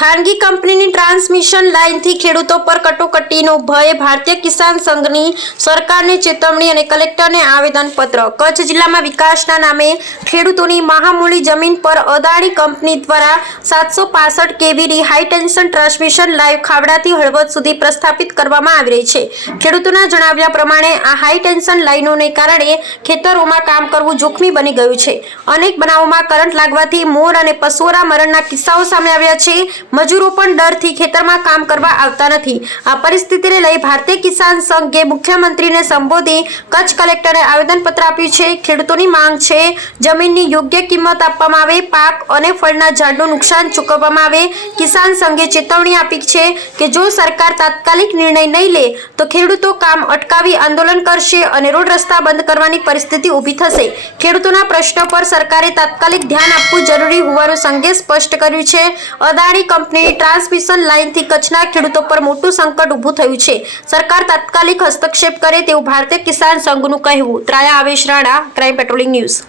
ખાનગી કંપનીની ટ્રાન્સમિશન લાઇનથી ખેડૂતો પર કટોકટીનો ભય, ભારતીય કિસાન સંઘની સરકારને ચેતવણી અને કલેક્ટરને આવેદનપત્ર. કચ્છ જિલ્લામાં વિકાસના નામે ખેડૂતોની મહામૂલી જમીન પર અદાણી કંપની દ્વારા સાતસો પાસઠ કેવીની હાઈ ટેન્શન ટ્રાન્સમિશન લાઇન ખાવડાથી હળવદ સુધી પ્રસ્થાપિત કરવામાં આવી રહી છે. ખેડૂતોના જણાવ્યા પ્રમાણે આ હાઈ ટેન્શન લાઇનોને કારણે ખેતરોમાં કામ કરવું જોખમી બની ગયું છે. અનેક બનાવોમાં કરંટ લાગવાથી મોર અને પશુઓના મરણના કિસ્સાઓ સામે આવ્યા છે. મજૂરો પણ ડરથી ખેતરમાં કામ કરવા આવતા નથી. આ પરિસ્થિતિને લઈ ભારતીય કિસાન સંઘે મુખ્યમંત્રીને સંબોધી કચ્છ કલેક્ટરે આવેદનપત્ર આપ્યું છે. ખેડૂતોની માંગ છે જમીનની યોગ્ય કિંમત આપવામાં આવે, પાક અને ફળના ઝાડનું નુકસાન ચૂકવવામાં આવે. કિસાન સંઘે ચેતવણી આપી છે કે જો સરકાર તાત્કાલિક નિર્ણય નહીં લે, તો ખેડૂતો કામ અટકાવી આંદોલન કરશે અને રોડ રસ્તા બંધ કરવાની પરિસ્થિતિ ઊભી થશે. ખેડૂતોના પ્રશ્નો પર સરકારે તાત્કાલિક ધ્યાન આપવું જરૂરી હોવાનું સંઘે સ્પષ્ટ કર્યું છે. અદાણી કંપનીની ટ્રાન્સમિશન લાઇનથી કચ્છના ખેડૂતો પર મોટું સંકટ ઊભું થયું છે. સરકાર તાત્કાલિક હસ્તક્ષેપ કરે તેવું ભારતીય કિસાન સંઘનું કહેવું. ત્રાયા Avesh Rana, crime patrolling news.